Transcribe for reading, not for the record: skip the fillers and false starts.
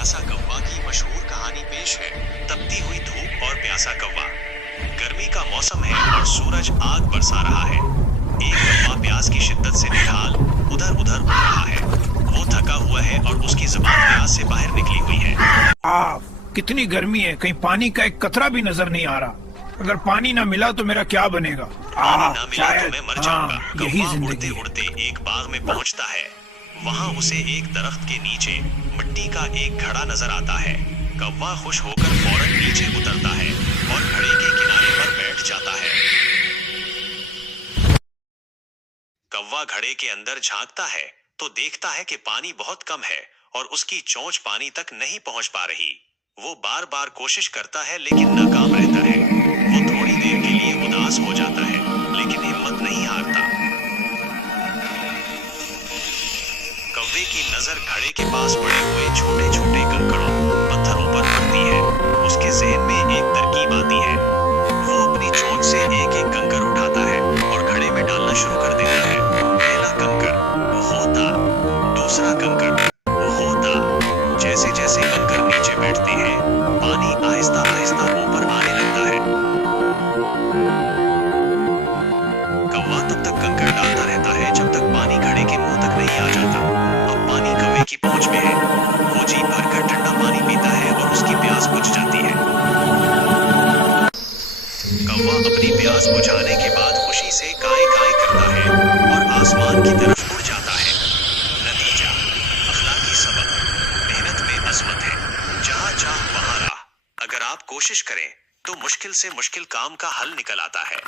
प्यासा कौवा की मशहूर कहानी पेश है। तपती हुई धूप और प्यासा कौवा। गर्मी का मौसम है और सूरज आग बरसा रहा है। एक कौवा प्यास की शिद्दत से निढाल उधर उधर उड़ रहा है। वो थका हुआ है और उसकी जुबान प्यास से बाहर निकली हुई है। कितनी गर्मी है, कहीं पानी का एक कतरा भी नजर नहीं आ रहा। अगर पानी ना मिला तो मेरा क्या बनेगा? पानी ना मिला तो मैं मर जाऊंगा। यही कौवा जिंदगी उड़ते उड़ते एक बाग में पहुंचता है। वहाँ उसे एक दरख्त के नीचे मिट्टी का एक घड़ा नजर आता है। कौवा खुश होकर फौरन नीचे उतरता है और घड़े के किनारे पर बैठ जाता है। कौवा घड़े के अंदर झांकता है तो देखता है कि पानी बहुत कम है और उसकी चोंच पानी तक नहीं पहुंच पा रही। वो बार बार कोशिश करता है लेकिन नाकाम रहता है। वो थोड़ी देर के लिए उदास हो जाता है लेकिन हिम्मत नहीं हारता। कौवे की नजर घड़े के पास पड़े हुए छोटे छोटे कंकड़ों पत्थरों पर पड़ती है। उसके जहन में एक तरकीब आती है। वो अपनी चोंच से एक एक कंकर उठाता है और घड़े में डालना शुरू कर देता है। पहला कंकर होता, दूसरा कंकर होता। जैसे जैसे कंकर नीचे बैठते हैं पानी आहिस्ता आहिस्ता ऊपर आने लगता है। कौवा तब तक कंकर डालता रहता है जब तक पानी घड़े के मुंह तक नहीं आ जाता। अब पानी कौवे की पहुंच में है। वो जी भरकर ठंडा पानी पीता है और उसकी प्यास बुझ जाती है। कौवा अपनी प्यास बुझाने के बाद खुशी से काई काई करता है और आसमान की तरफ उड़ जाता है। नतीजा अखलाकी सबक, मेहनत में अजमत है, जहां चाह वहां राह। अगर आप कोशिश करें तो मुश्किल से मुश्किल काम का हल निकल आता है।